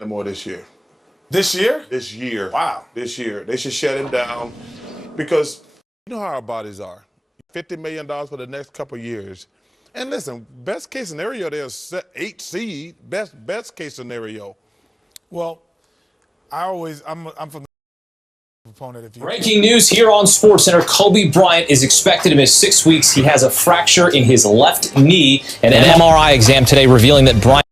no more this year. This year? This year. Wow. This year. They should shut him down because you know how our bodies are. $50 million for the next couple of years. And listen, best case scenario, there's 8 seed. Best case scenario. Well, I'm from the proponent. If you Breaking news here on SportsCenter: Kobe Bryant is expected to miss 6 weeks. He has a fracture in his left knee. An MRI exam today revealing that Bryant